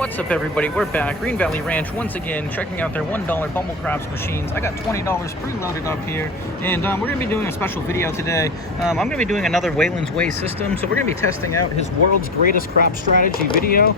What's up, everybody? We're back. Green Valley Ranch once again, checking out their $1 Bubblecraps machines. I got $20 preloaded up here, and we're going to be doing a special video today. I'm going to be doing another Waylon's Way system, so we're going to be testing out his world's greatest Crapsstrategy video.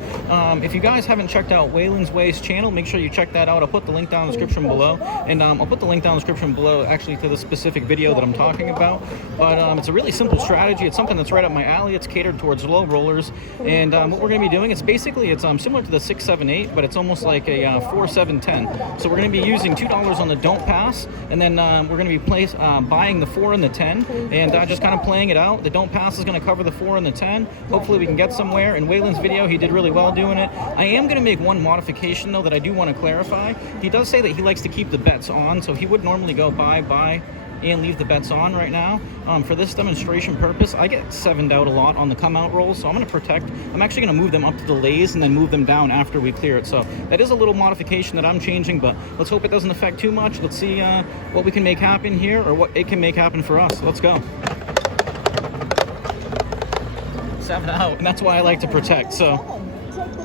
If you guys haven't checked out Waylon's Way's channel, make sure you check that out. I'll put the link down in the description below, and I'll put the link down in the description below actually to the specific video that I'm talking about. But it's a really simple strategy. It's something that's right up my alley. It's catered towards low rollers, and what we're going to be doing, it's similar to the 6, 7, 8, but it's almost like a 4, 7, 10. So we're going to be using $2 on the don't pass, and then we're going to be buying the 4 and the 10, and just kind of playing it out. The don't pass is going to cover the 4 and the 10. Hopefully we can get somewhere. In Waylon's video, he did really well doing it. I am going to make one modification, though, that I do want to clarify. He does say that he likes to keep the bets on, so he would normally go buy, and leave the bets on right now. For this demonstration purpose, I get 7'd out a lot on the come out rolls, so I'm going to protect. I'm actually going to move them up to the lays and then move them down after we clear it. So that is a little modification that I'm changing, but let's hope it doesn't affect too much. Let's see what we can make happen here, or what it can make happen for us. Let's go. 7 out, and that's why I like to protect. So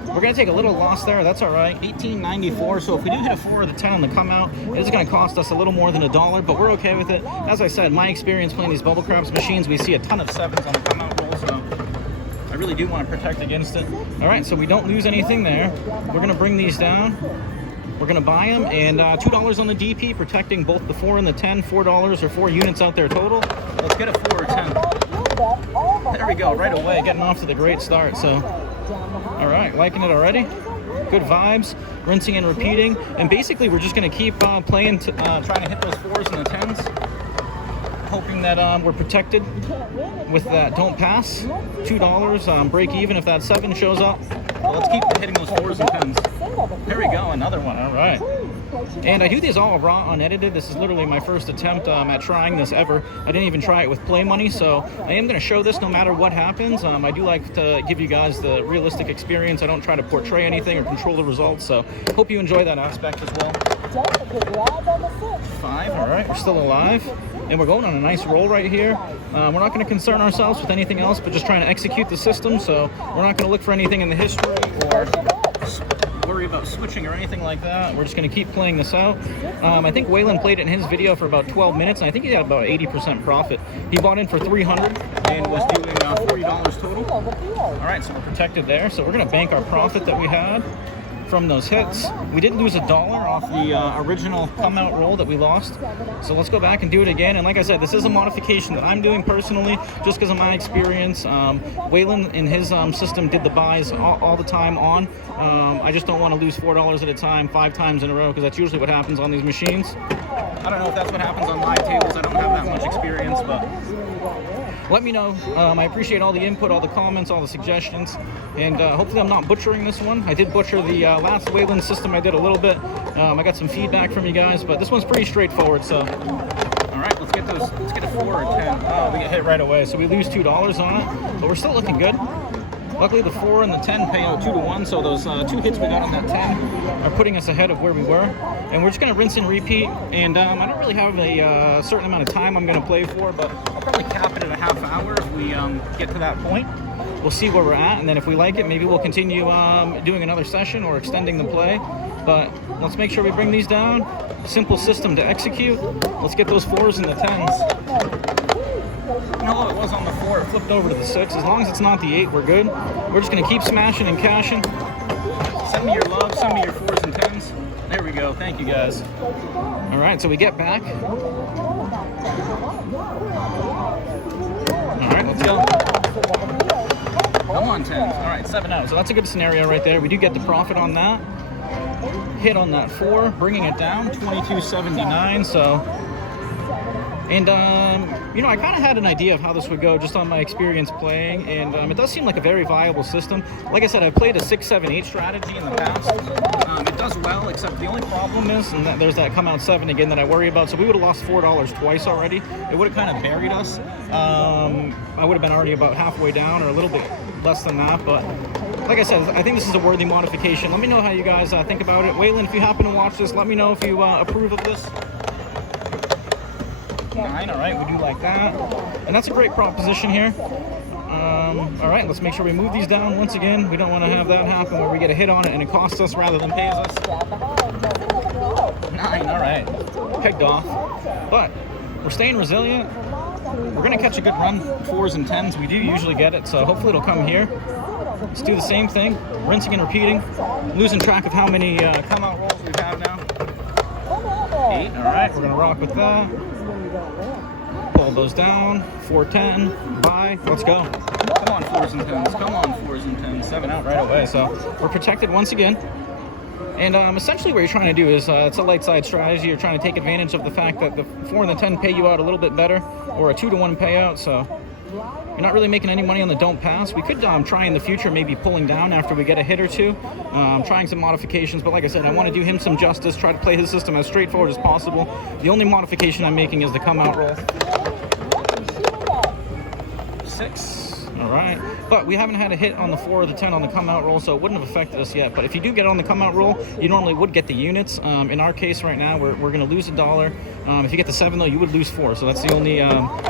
we're going to take a little loss there. That's all right. 18.94. So if we do hit a 4 or the 10 on the come out, it is going to cost us a little more than $1, but we're okay with it. As I said, my experience playing these Bubblecraps machines, we see a ton of 7s on the come out roll, so I really do want to protect against it. All right, so we don't lose anything there. We're going to bring these down. We're going to buy them, and $2 on the DP, protecting both the 4 and the 10. $4 or 4 units out there total. Let's get a 4 or 10. There we go, right away, getting off to the great start. So all right, liking it already. Good vibes, rinsing and repeating. And basically, we're just going to keep playing, trying to hit those 4s and the 10s, hoping that we're protected with that don't pass. $2, break even if that 7 shows up. Well, let's keep hitting those 4s and 10s. There we go, another one. All right. And I do these all raw, unedited. This is literally my first attempt at trying this ever. I didn't even try it with play money, so I am going to show this no matter what happens. I do like to give you guys the realistic experience. I don't try to portray anything or control the results, so hope you enjoy that aspect as well. 5, all right, we're still alive. And we're going on a nice roll right here. We're not going to concern ourselves with anything else, but just trying to execute the system, so we're not going to look for anything in the history or worry about switching or anything like that. We're just going to keep playing this out. I think Waylon played it in his video for about 12 minutes, and I think he had about 80% profit. He bought in for $300 and was doing $40 total. All right, so we're protected there. So we're going to bank our profit that we had from those hits. We did lose $1 off the original come out roll that we lost, so let's go back and do it again. And like I said, this is a modification that I'm doing personally just because of my experience. Waylon in his system did the buys all the time on. I just don't want to lose $4 at a time 5 times in a row, because that's usually what happens on these machines. I don't know if that's what happens on live tables. I don't have that much experience, but let me know. I appreciate all the input, all the comments, all the suggestions, and hopefully I'm not butchering this one. I did butcher the last Waylon system. I did a little bit. I got some feedback from you guys, but this one's pretty straightforward. So, all right, let's get those. Let's get a 4 or 10. Oh, we get hit right away, so we lose $2 on it, but we're still looking good. Luckily, the 4 and the 10 pay out 2 to 1, so those 2 hits we got on that 10 are putting us ahead of where we were. And we're just going to rinse and repeat. And I don't really have a certain amount of time I'm going to play for, but I'll probably cap it at a half hour if we get to that point. We'll see where we're at, and then if we like it, maybe we'll continue doing another session or extending the play. But let's make sure we bring these down. Simple system to execute. Let's get those 4s and the 10s. No, it was on the 4. It flipped over to the 6. As long as it's not the 8, we're good. We're just going to keep smashing and cashing. Send me your love. Send me your 4s and 10s. There we go. Thank you, guys. All right, so we get back. All right, let's go. Come on, 10. All right, 7 out. So that's a good scenario right there. We do get the profit on that. Hit on that 4, bringing it down, 22.79. So, and you know, I kind of had an idea of how this would go just on my experience playing, and it does seem like a very viable system. Like I said, I've played a 6, 7, 8 strategy in the past. It does well, except the only problem is, and there's that come out 7 again that I worry about. So we would have lost $4 twice already. It would have kind of buried us. I would have been already about halfway down, or a little bit less than that, but like I said, I think this is a worthy modification. Let me know how you guys think about it. Waylon, if you happen to watch this, let me know if you approve of this. 9, all right, we do like that. And that's a great proposition here. All right, let's make sure we move these down once again. We don't want to have that happen where we get a hit on it and it costs us rather than pays us. 9, all right. Pegged off. But we're staying resilient. We're going to catch a good run, 4s and 10s. We do usually get it, so hopefully it'll come here. Let's do the same thing, rinsing and repeating. Losing track of how many come out rolls we have now. 8, all right, we're going to rock with that. Pull those down, 4, 10, buy, let's go. Come on, 4s and 10s, come on, 4s and 10s, 7 out right away. So we're protected once again. And essentially what you're trying to do is, it's a light side strategy. You're trying to take advantage of the fact that the 4 and the 10 pay you out a little bit better, or a 2-to-1 payout, so you're not really making any money on the don't pass. We could try in the future maybe pulling down after we get a hit or two, trying some modifications, but like I said, I want to do him some justice, try to play his system as straightforward as possible. The only modification I'm making is the come out roll. 6. All right, but we haven't had a hit on the 4 or the 10 on the come out roll, so it wouldn't have affected us yet. But if you do get on the come out roll, you normally would get the units. In our case right now, we're going to lose $1. If you get the 7 though, you would lose 4, so that's the only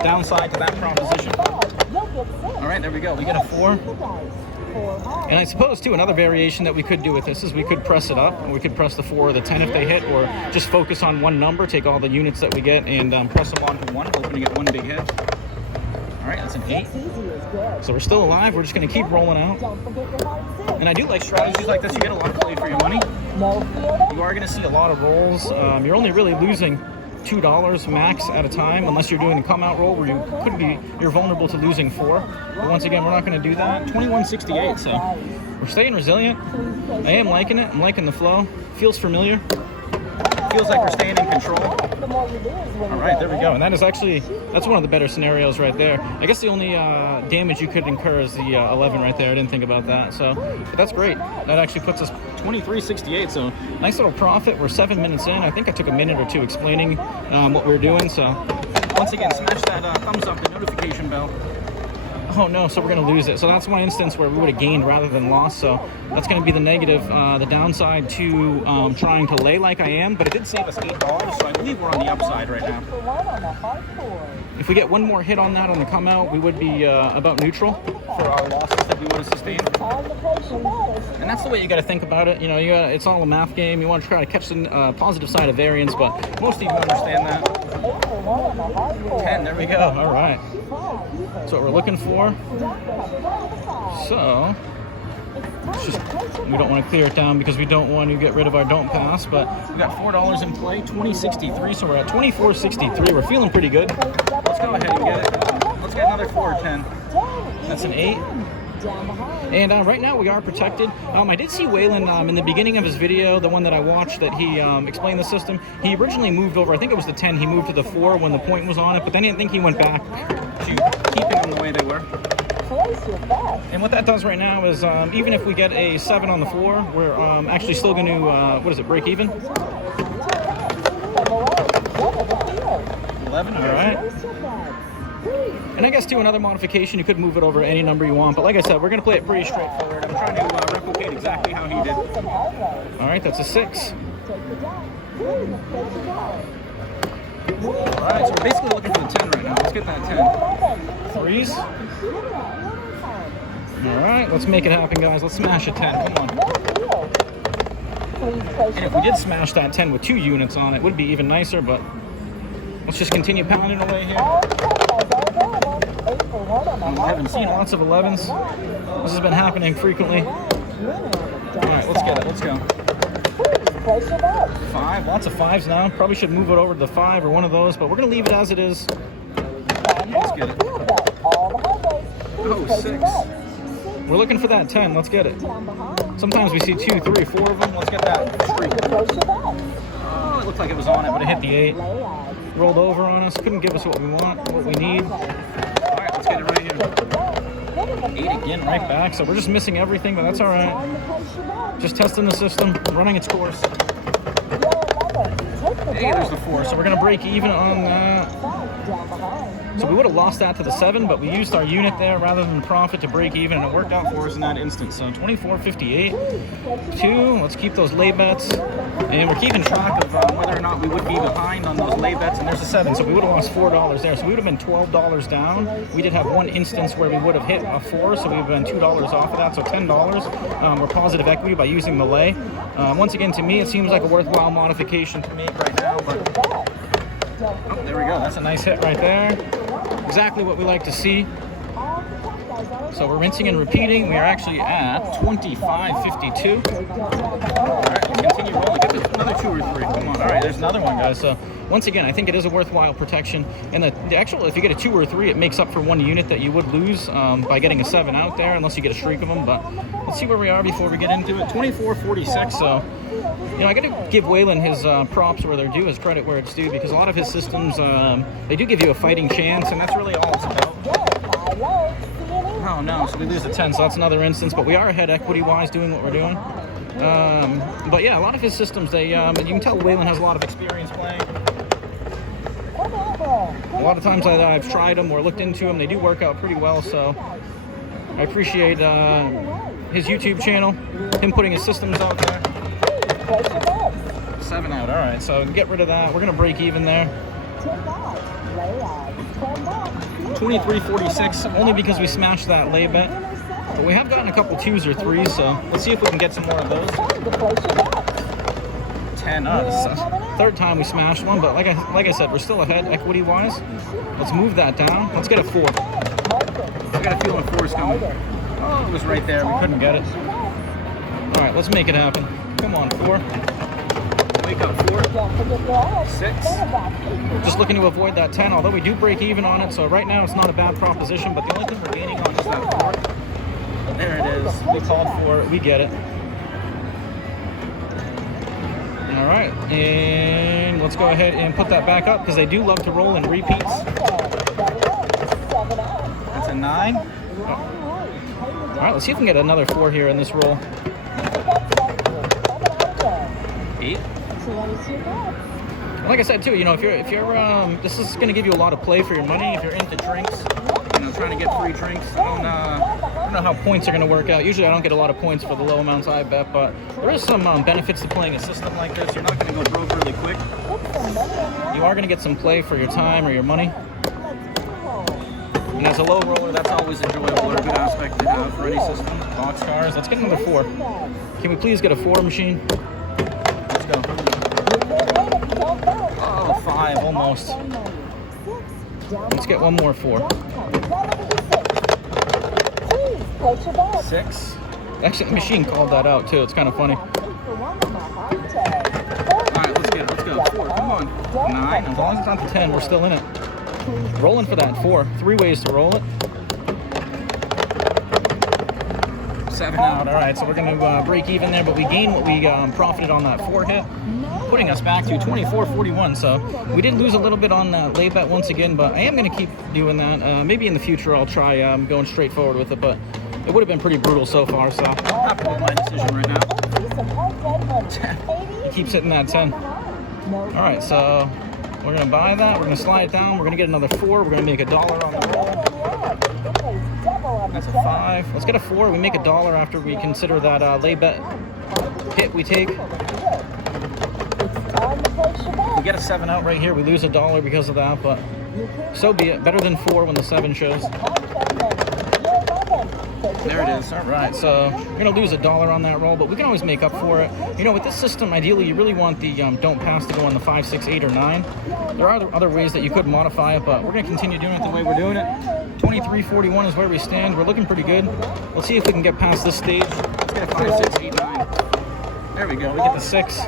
downside to that proposition. All right, there we go. We get a 4. And I suppose too, another variation that we could do with this is we could press it up, or we could press the 4 or the 10 if they hit, or just focus on one number, take all the units that we get and press them onto 1, hoping to get one big hit. All right, that's an 8. So we're still alive. We're just going to keep rolling out. And I do like strategies like this. You get a lot of play for your money. You are going to see a lot of rolls. You're only really losing $2 max at a time, unless you're doing the come out roll where you're vulnerable to losing 4. But once again, we're not going to do that. 21.68. So we're staying resilient. I am liking it. I'm liking the flow. Feels familiar. Feels like we're staying in control. All right, there we go. And that is actually, that's one of the better scenarios right there. I guess the only damage you could incur is the 11 right there. I didn't think about that. So but that's great. That actually puts us 23.68. So nice little profit. We're 7 minutes in. I think I took a minute or 2 explaining what we're doing. So once again, smash that thumbs up, the notification bell. Oh no, so we're going to lose it. So that's one instance where we would have gained rather than lost. So that's going to be the negative, the downside to trying to lay like I am. But it did save us $8, so I believe we're on the upside right now. If we get one more hit on that on the come out, we would be about neutral for our losses that we would have sustained. And that's the way you got to think about it. You know, it's all a math game. You want to try to catch the positive side of variance, but most of you understand that. 10, there we go. All right. That's what we're looking for. So we don't want to clear it down because we don't want to get rid of our don't pass, but we got $4 in play, 20.63, so we're at 24.63. We're feeling pretty good. Let's go ahead and get it. Let's get another 4 or 10. That's an 8. And right now we are protected. I did see Waylon in the beginning of his video, the one that I watched, that he explained the system. He originally moved over, I think it was the 10, he moved to the 4 when the point was on it, but then I think he went back to keeping them the way they were. And what that does right now is, even if we get a 7 on the 4, we're actually still going to, break even? 11, all right. And I guess too, another modification, you could move it over any number you want, but like I said, we're going to play it pretty straightforward. I'm trying to replicate exactly how he did. All right, that's a 6. All right, so we're basically looking for the 10 right now. Let's get that 10. 3s. All right, let's make it happen, guys. Let's smash a 10. Come on. And if we did smash that 10 with 2 units on it, it would be even nicer, but let's just continue pounding away here. I haven't seen lots of 11s. This has been happening frequently. All right, let's get it. Let's go. 5. Lots of 5s now. Probably should move it over to the 5 or one of those, but we're going to leave it as it is. Let's get it. Oh, 6. We're looking for that 10. Let's get it. Sometimes we see 2, 3, 4 of them. Let's get that 3. Oh, it looked like it was on it, but it hit the 8. Rolled over on us. Couldn't give us what we want, what we need. All right, let's get it right here. 8 again, right back. So we're just missing everything, but that's all right. Just testing the system, running its course. Hey, there's the 4. So we're going to break even on that. So we would have lost that to the 7, but we used our unit there rather than profit to break even, and it worked out for us in that instance. So 24.58, 2. Let's keep those lay bets, and we're keeping track of whether or not we would be behind on those lay bets. And there's a 7, so we would have lost $4 there. So we would have been $12 down. We did have one instance where we would have hit a 4, so we would have been $2 off of that. So $10. We're positive equity by using the lay. Once again, to me, it seems like a worthwhile modification to make right now, but oh, there we go. That's a nice hit right there. Exactly what we like to see. So we're rinsing and repeating. We are actually at 25.52. All right, let's continue rolling. Give it another 2 or 3. Come on. All right, there's another one, guys. So once again, I think it is a worthwhile protection. And the actual, if you get a 2 or 3, it makes up for one unit that you would lose by getting a 7 out there, unless you get a streak of them. But let's see where we are before we get into it. 24.46. So, you know, I got to give Waylon his props where they're due, his credit where it's due, because a lot of his systems, they do give you a fighting chance, and that's really all it's about. Oh no, so we lose the 10, so that's another instance, but we are ahead equity-wise doing what we're doing. But yeah, a lot of his systems, they, you can tell Waylon has a lot of experience playing. A lot of times I've tried them or looked into them, they do work out pretty well, so I appreciate his YouTube channel, him putting his systems out there. 7 out, all right, so get rid of that. We're gonna break even there. 23.46, only because we smashed that lay bet. But we have gotten a couple 2s or 3s, so let's see if we can get some more of those. 10, this is the 3rd time we smashed one, but like I said, we're still ahead equity-wise. Let's move that down. Let's get a 4. I got a feeling 4 is coming. Oh, it was right there. We couldn't get it. All right, let's make it happen. Come on, 4. Wake up, 4. 6. Just looking to avoid that 10, although we do break even on it, so right now it's not a bad proposition, but the only thing we're gaining on is that 4. There it is. We called for it. We get it. All right, and let's go ahead and put that back up, because they do love to roll in repeats. That's a 9. Oh. All right, let's see if we can get another 4 here in this roll. 8. Like I said too, you know, if you're this is going to give you a lot of play for your money. If you're into drinks, you know, trying to get free drinks. I don't know how points are going to work out. Usually I don't get a lot of points for the low amounts I bet, but there is some benefits to playing a system like this. You're not going to go broke really quick. You are going to get some play for your time or your money. And as a low roller, that's always enjoyable or a good aspect to have for any system. Boxcars. Let's get another 4. Can we please get a 4 machine? Let's go. Oh, 5, almost. Let's get one more 4. 6. Actually, the machine called that out too. It's kind of funny. Alright, let's get it. Let's go. 4, come on. 9. As long as it's not the 10, we're still in it. Rolling for that 4. 3 ways to roll it. 7 out. Alright, so we're going to break even there, but we gained what we profited on that 4 hit, putting us back to 24.41. So we did lose a little bit on that lay bet once again, but I am going to keep doing that. Maybe in the future I'll try going straight forward with it, but it would have been pretty brutal so far, so I'm happy with my decision right now. He keeps hitting that 10. Alright, so we're going to buy that. We're going to slide it down. We're going to get another 4. We're going to make $1 on the roll. That's a 5. Let's get a 4. We make $1 after we consider that lay bet hit we take. We get a 7 out right here. We lose $1 because of that, but so be it. Better than 4 when the 7 shows. There it is. All right, so we're going to lose $1 on that roll, but we can always make up for it. You know, with this system, ideally, you really want the don't pass to go on the 5, 6, 8, or 9. There are other ways that you could modify it, but we're going to continue doing it the way we're doing it. 23.41 is where we stand. We're looking pretty good. Let's see if we can get past this stage. Let's get a 5, 6, 8, 9. There we go. We get the 6.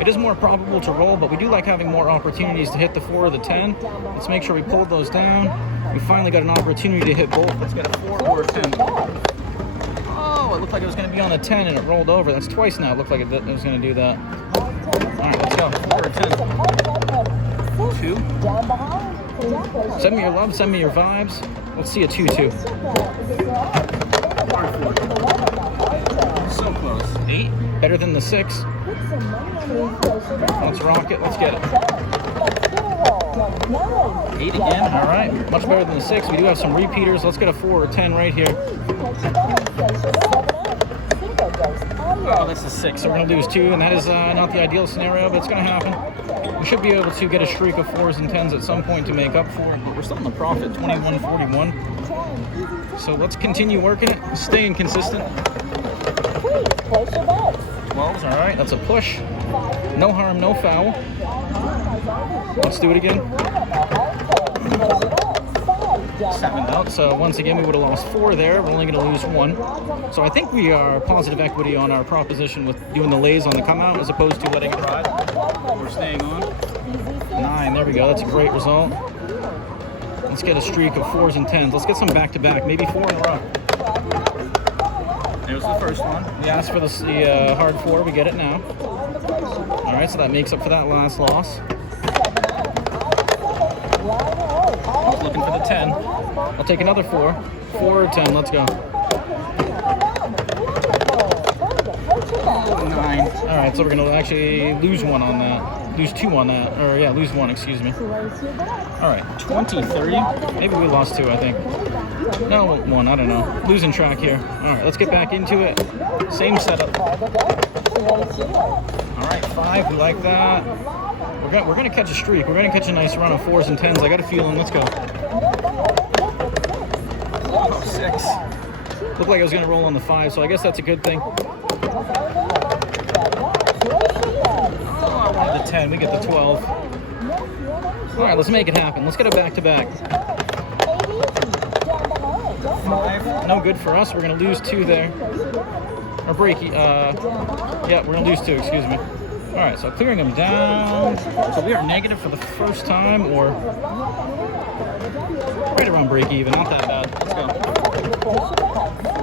It is more probable to roll, but we do like having more opportunities to hit the 4 or the 10. Let's make sure we pulled those down. We finally got an opportunity to hit both. Let's get a 4 or a 10. Oh, it looked like it was going to be on a 10 and it rolled over. That's twice now. It looked like it was going to do that. All right, let's go. 4 or 10. 2. Send me your love. Send me your vibes. Let's see a 2-2. So close. 8. Better than the 6. Let's rock it. Let's get it. 8 again, all right. Much better than the 6. We do have some repeaters. Let's get a 4 or 10 right here. Oh, that's the 6, so we're gonna lose 2, and that is not the ideal scenario, but it's gonna happen. We should be able to get a streak of 4s and 10s at some point to make up for it, but we're still in the profit, 21.41. So let's continue working it, staying consistent. 12s, all right, that's a push. No harm, no foul. Let's do it again. 7 out, so once again we would have lost 4 there. We're only going to lose 1. So I think we are positive equity on our proposition with doing the lays on the come out as opposed to letting it ride. We're staying on. 9, there we go, that's a great result. Let's get a streak of 4s and 10s. Let's get some back-to-back, maybe 4 in a row. There's the first one. We asked for the hard 4, we get it now. All right, so that makes up for that last loss. Looking for the 10. I'll take another 4. 4 or 10, let's go. 9. All right, so we're gonna actually lose 1 on that. Lose 2 on that, or yeah, lose 1, excuse me. All right, 20, 30. Maybe we lost 2, I think. No, 1, I don't know. Losing track here. All right, let's get back into it. Same setup. All right, 5, we like that. We're gonna catch a streak. We're gonna catch a nice run of 4s and 10s. I got a feeling. Let's go. Oh, 6. Looked like I was gonna roll on the 5, so I guess that's a good thing. Oh, I wanted the 10. We get the 12. All right, let's make it happen. Let's get a back-to-back. 5. No good for us. We're gonna lose 2 there. Or break. Yeah, we're gonna lose 2. Excuse me. All right, so clearing them down. So we are negative for the first time, or right around break even. Not that bad. Let's go.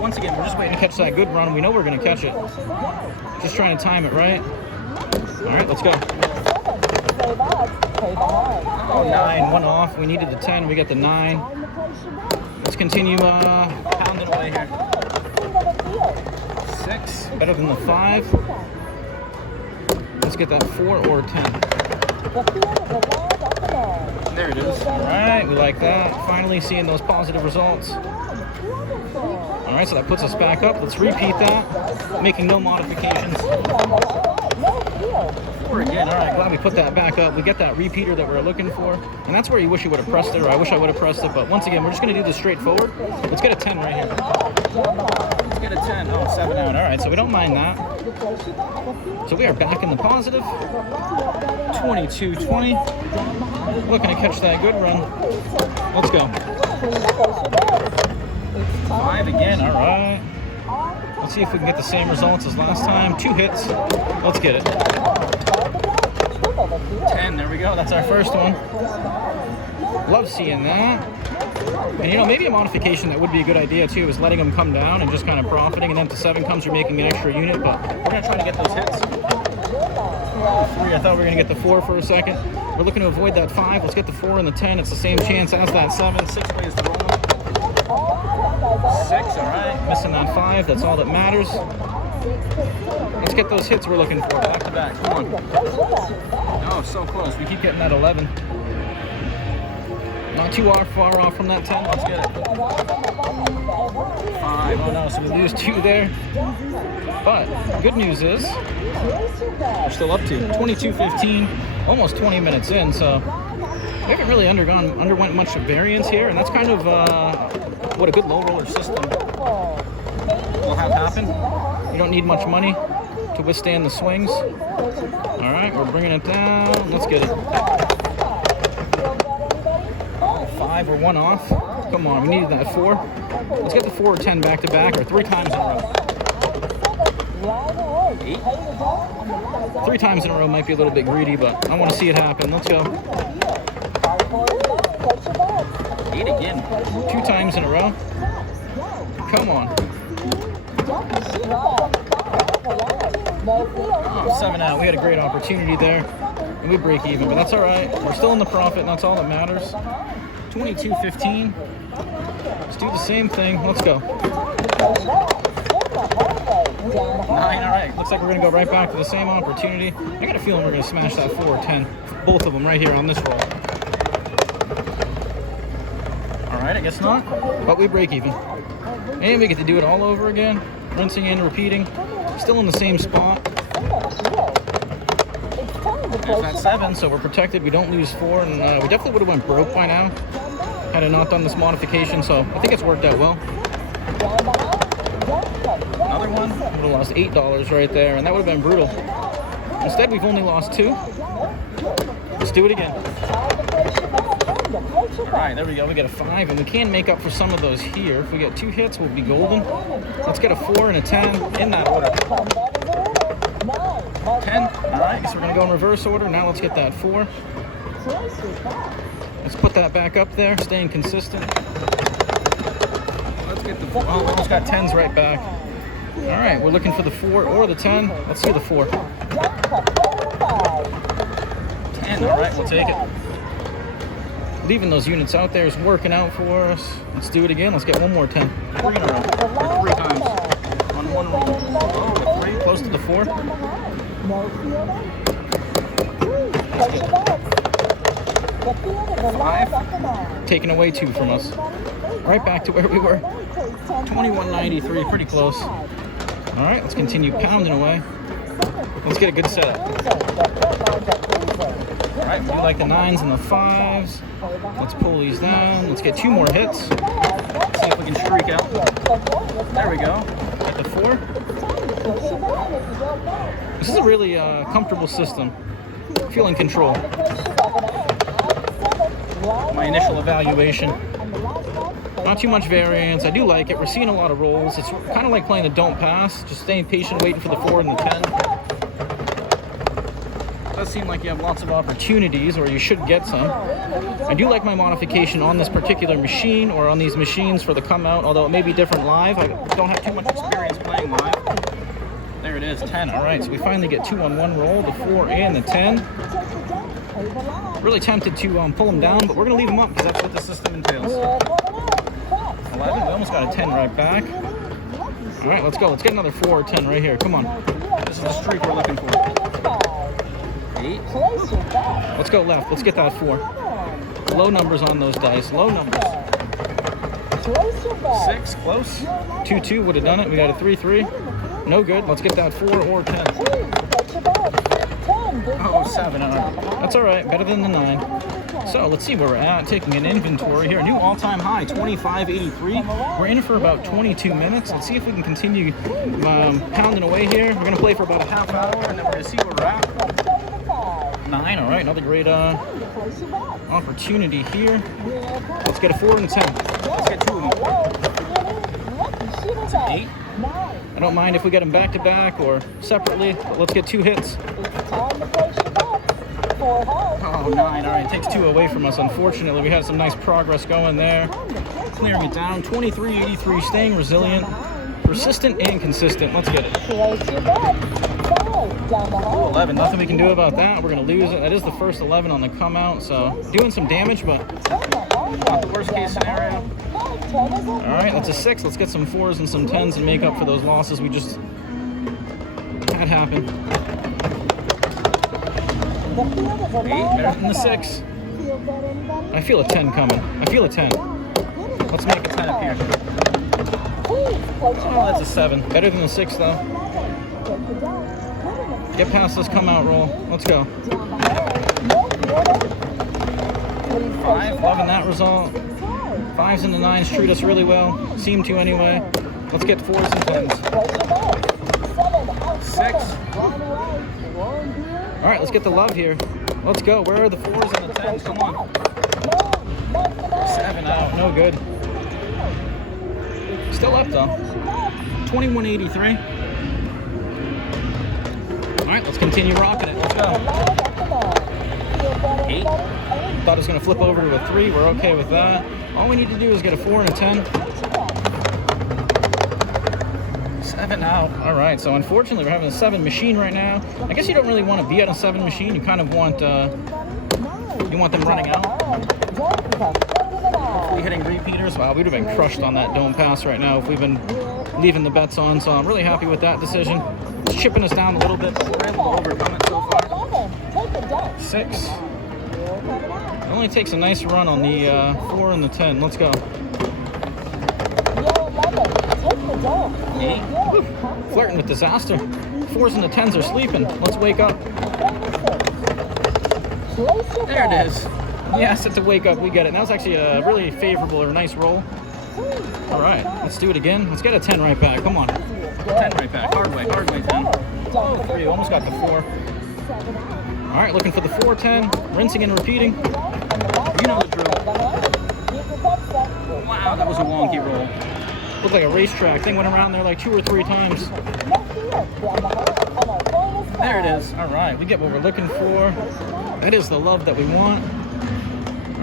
Once again, we're just waiting to catch that good run. We know we're going to catch it. Just trying to time it right. All right, let's go. Oh, 9, 1 off. We needed the 10. We got the 9. Let's continue pounding away here. 6, better than the 5. Let's get that 4 or 10. There it is. All right, we like that. Finally seeing those positive results. All right, so that puts us back up. Let's repeat that, making no modifications. 4 again. All right, glad we put that back up. We get that repeater that we're looking for, and that's where you wish you would have pressed it, or I wish I would have pressed it. But once again, we're just going to do this straightforward. Let's get a 10 right here. Let's get a 10. Oh, 7 out. All right, so we don't mind that. So we are back in the positive. 22-20. Looking to catch that good run. Let's go. 5 again. All right. Let's see if we can get the same results as last time. 2 hits. Let's get it. 10. There we go. That's our first one. Love seeing that. And you know, maybe a modification that would be a good idea too is letting them come down and just kind of profiting, and then if the 7 comes, you're making an extra unit, but we're going to try to get those hits. 3, I thought we were going to get the 4 for a second. We're looking to avoid that 5. Let's get the 4 and the 10. It's the same chance as that 7. 6 plays the roll. 6, all right. Missing that 5. That's all that matters. Let's get those hits we're looking for. Back to back. Come on. Oh, so close. We keep getting that 11. Not too far off from that 10. Let's get it. 5. Oh no, so we lose 2 there. But good news is we're still up to 22-15, almost 20 minutes in. So we haven't really underwent much variance here, and that's kind of what a good low roller system will have happen. You don't need much money to withstand the swings. All right, we're bringing it down. Let's get it. 5 or 1 off. Come on, we needed that 4. Let's get the 4 or 10 back to back, or 3 times in a row. 8. 3 times in a row might be a little bit greedy, but I want to see it happen. Let's go. 8 again. 2 times in a row. Come on. Oh, 7 out. We had a great opportunity there, and we break even, but that's all right. We're still in the profit, and that's all that matters. 22-15. Let's do the same thing. Let's go. 9. All right. Looks like we're going to go right back to the same opportunity. I got a feeling we're going to smash that 4 or 10. Both of them right here on this roll. Alright, I guess not. But we break even. And we get to do it all over again. Rinsing and repeating. Still in the same spot. There's that 7, so we're protected. We don't lose 4, and we definitely would have went broke by now had I not done this modification, so I think it's worked out well. Another one, would have lost $8 right there, and that would have been brutal. Instead, we've only lost 2. Let's do it again. Alright, there we go. We get a 5, and we can make up for some of those here. If we get 2 hits, we'll be golden. Let's get a 4 and a 10 in that order. 10. Alright, so we're going to go in reverse order. Now let's get that 4. Let's put that back up there, staying consistent. Let's get the 4. Oh, we almost got 10s right back. Alright, we're looking for the 4 or the 10. Let's do the 4. 10. Alright, we'll take it. Leaving those units out there is working out for us. Let's do it again. Let's get one more 10. 3 in a row. Or 3 times. On one roll. Oh, 3. Close to the 4. 5. Taking away 2 from us. Right back to where we were. 21.93. Pretty close. Alright, let's continue pounding away. Let's get a good setup. Alright, we do like the 9s and the 5s. Let's pull these down. Let's get 2 more hits. Let's see if we can streak out. There we go. At the 4. This is a really comfortable system. I feel in control. My initial evaluation. Not too much variance. I do like it. We're seeing a lot of rolls. It's kind of like playing the don't pass. Just staying patient, waiting for the 4 and the 10. It does seem like you have lots of opportunities, or you should get some. I do like my modification on this particular machine, or on these machines for the come out, although it may be different live. I don't have too much experience playing live. There it is, 10. Alright, so we finally get 2 on one roll, the 4 and the 10. Really tempted to pull them down, but we're going to leave them up because that's what the system entails. 11, we almost got a 10 right back. Alright, let's go. Let's get another 4 or 10 right here. Come on. This is the streak we're looking for. 8. Let's go left. Let's get that 4. Low numbers on those dice. Low numbers. 6, close. 2-2 would have done it. We got a 3-3. No good. Let's get that 4 or 10. Oh, 7. That's alright. Better than the 9. So let's see where we're at. Taking an inventory here. A new all-time high, 25.83. We're in for about 22 minutes. Let's see if we can continue pounding away here. We're going to play for about a half hour, and then we're going to see where we're at. 9. Alright, another great opportunity here. Let's get a 4 and 10. Let's get 2 of them. It's an 8. I don't mind if we get them back to back or separately, but let's get 2 hits. Oh, 9. Alright, takes 2 away from us. Unfortunately, we had some nice progress going there. Clearing it down. 23.83, staying resilient, persistent, and consistent. Let's get it. 11. Nothing we can do about that. We're going to lose it. That is the first 11 on the come out, so doing some damage, but not the worst case scenario. Alright, that's a 6. Let's get some 4s and some 10s and make up for those losses we just had happen. 8, better than the 6. I feel a 10 coming. I feel a 10. Let's make a 10 up here. Oh, that's a 7. Better than the 6, though. Get past this come out roll. Let's go. 5. Loving that result. 5s and the 9s treat us really well. Seem to anyway. Let's get 4s and 10s. 6. Alright, let's get the love here. Let's go. Where are the 4s and the 10s? Come on. 7 out. No good. Still up though. 21.83. Alright, let's continue rocking it. Let's go. 8. Thought it was going to flip over to a 3. We're okay with that. All we need to do is get a 4 and a 10. 7 out. Alright, so unfortunately we're having a 7 machine right now. I guess you don't really want to be at a 7 machine. You kind of want you want them running out. Hopefully hitting repeaters. Wow, we would have been crushed on that dome pass right now if we've been leaving the bets on. So I'm really happy with that decision. It's chipping us down a little bit, but we're able to overcome it so far. 6. It only takes a nice run on the 4 and the 10. Let's go. 8. Woo. Flirting with disaster. 4s and the 10s are sleeping. Let's wake up. There it is. Yes, it's a wake up. We get it. And that was actually a really favorable or nice roll. All right, let's do it again. Let's get a 10 right back. Come on. 10 right back. Hard way, 10. Oh, 3. Almost got the 4. All right, looking for the 4, 10. Rinsing and repeating. You know the drill. Wow, that was a wonky roll. Looked like a racetrack. Thing went around there like 2 or 3 times. There it is. All right, we get what we're looking for. That is the love that we want.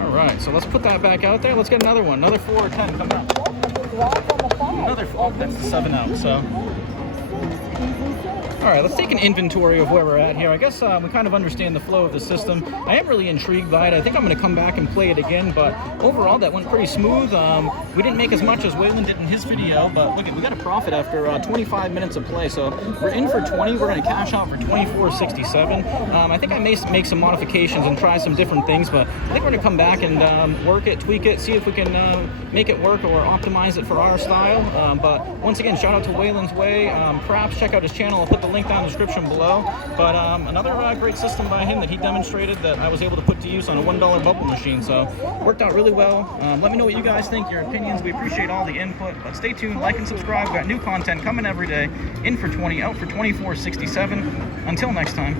All right, so let's put that back out there. Let's get another one. Another 4 or 10 coming up. Another 4. That's the 7 out, so. All right, let's take an inventory of where we're at here. I guess we kind of understand the flow of the system. I am really intrigued by it. I think I'm going to come back and play it again, but overall that went pretty smooth. We didn't make as much as Waylon did in his video, but look, we got a profit after 25 minutes of play. So we're in for 20. We're going to cash out for 24.67. I think I may make some modifications and try some different things, but I think we're going to come back and work it, tweak it, see if we can make it work or optimize it for our style. But once again, shout out to Waylon's Way. Craps, check out his channel. I'll put the link down in the description below. But another great system by him that he demonstrated that I was able to put to use on a $1 bubble machine. So worked out really well. Let me know what you guys think, your opinions. We appreciate all the input. But stay tuned, like and subscribe. We've got new content coming every day. In for 20, out for 24.67. Until next time.